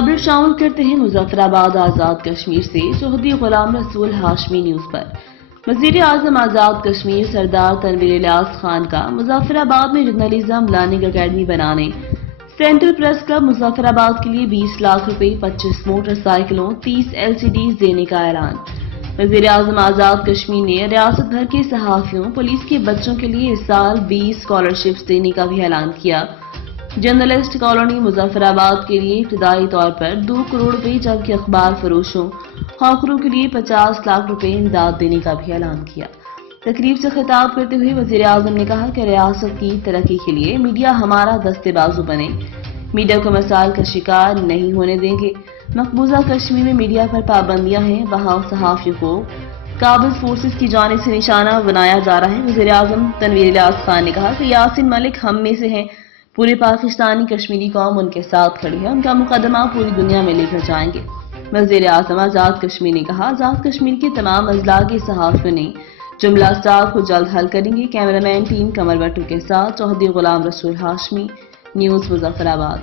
खबर शामिल करते हैं मुजफ्फराबाद आजाद कश्मीर से चौधरी गुलाम रसूल हाशमी न्यूज पर। वजीर आजम आजाद कश्मीर सरदार तनवीर इलियास खान का मुजफ्फराबाद में जर्नलिज्म लर्निंग अकेडमी बनाने, सेंट्रल प्रेस क्लब मुजफ्फराबाद के लिए 20 लाख रुपए, 25 मोटरसाइकिलों, 30 LCDs देने का ऐलान। वजीर आजम आजाद कश्मीर ने रियासत भर के सहाफियों, पुलिस के बच्चों के लिए इस साल 20 स्कॉलरशिप्स देने का भी ऐलान किया। जर्नलिस्ट कॉलोनी मुजफ्फराबाद के लिए इब्तदाई तौर पर 2 करोड़ रुपए, जबकि अखबार फरोशों, हॉकरों के लिए 50 लाख रुपए इमदाद देने का भी ऐलान किया। तकरीब से खिताब करते हुए वजीर आजम ने कहा कि रियासत की तरक्की के लिए मीडिया हमारा दस्ते बाजू बने, मीडिया को मसाइल का शिकार नहीं होने देंगे। मकबूजा कश्मीर में मीडिया पर पाबंदियां हैं, वहां सहाफियों को काबिज फोर्सेस की जानिब से निशाना बनाया जा रहा है। वजीर आजम तनवीर इलियास खान ने कहा कि यासीन मलिक हम में से हैं, पूरे पाकिस्तानी कश्मीरी कौम उनके साथ खड़ी है, उनका मुकदमा पूरी दुनिया में लेकर जाएंगे। वजीर आजम आजाद कश्मीर ने कहा, आजाद कश्मीर के तमाम अजला के सहाफियों ने जुमला स्टार को जल्द हल करेंगे। कैमरामैन टीम कमर बट्टू के साथ चौधरी गुलाम रसूल हाशमी, न्यूज मुजफ्फराबाद।